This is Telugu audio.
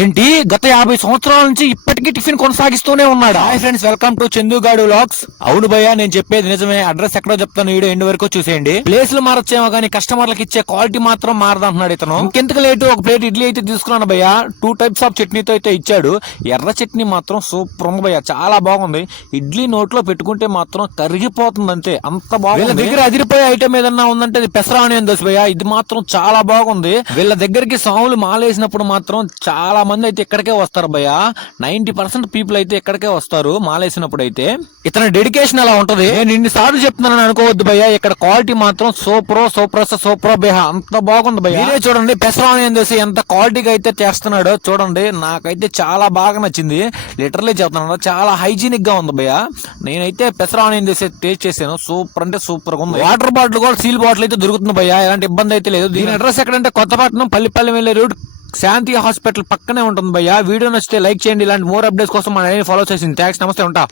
ఏంటి గత 50 సంవత్సరాల నుంచి ఇప్పటికీ టిఫిన్ కొనసాగిస్తూనే ఉన్నాడు. Hi friends, welcome to Chandugadu vlogs. అవును భయ్య, నేను చెప్పేది నిజమే. అడ్రస్ ఎక్కడో చెప్తాను, వీడియో ఎండ్ వరకు చూసేయండి. ప్లేస్లు మారొచ్చేమో కానీ కస్టమర్లకు ఇచ్చే క్వాలిటీ మాత్రం మారదంటున్నాడు ఇతను. ఇంకెందుకు లేటు, ఒక ప్లేట్ ఇడ్లీ అయితే తీసుకున్నాను భయ్య. 2 టైప్స్ ఆఫ్ చట్నీతో అయితే ఇచ్చాడు. ఎర్ర చట్నీ మాత్రం సూపర్ ఉంది భయ్య, చాలా బాగుంది. ఇడ్లీ నోట్లో పెట్టుకుంటే మాత్రం కరిగిపోతుంది అంతే, అంత బాగుంది. వీళ్ళ దగ్గర అదిరిపోయే ఐటమ్ ఏదన్నా ఉందంటే అది పెసరానియన్ దోశ భయ్య. ఇది మాత్రం చాలా బాగుంది. వీళ్ళ దగ్గరికి సాములు మాలేసినప్పుడు మాత్రం చాలా మంది అయితే ఇక్కడికే వస్తారు భయ్య. 90% పీపుల్ అయితే ఇక్కడికే వస్తారు మాలేసినప్పుడు అయితే. ఇతని డెడికేషన్ అలా ఉంటది. నేను ఇన్నిసార్లు చెప్తున్నాను అనుకోవద్దు భయ్య, ఇక్కడ క్వాలిటీ మాత్రం సూపర్ భయ్య, అంత బాగుంది భయ్య. మీరే చూడండి పెసరానియన్ దోశ ఎంత క్వాలిటీగా అయితే చేస్తున్నాడో చూడండి. నాకైతే చాలా బాగా నచ్చింది, లిటరలీ చెప్తున్నాను. చాలా హైజీనిక్ గా ఉంది భయ్య. నేనైతే పెసరానియన్ దోశ టేస్ట్ చేశాను, సూపర్ అంటే సూపర్ గా ఉంది. వాటర్ బాటిల్ కూడా సీల్ బాటిల్ అయితే దొరుకుతుంది భయ్య, ఎలాంటి ఇబ్బంది అయితే లేదు. దీని అడ్రస్ ఎక్కడంటే కొత్తపట్నం పల్లిపల్లి వెళ్ళే రూట్ శాంతి హాస్పిటల్ పక్కనే ఉంటుంది భయ్య. వీడియో నచ్చితే లైక్ చేయండి. ఇలాంటి మోర్ అప్డేట్స్ కోసం మన ఫాలో చేసింది. థ్యాంక్స్, నమస్తే, ఉంటా.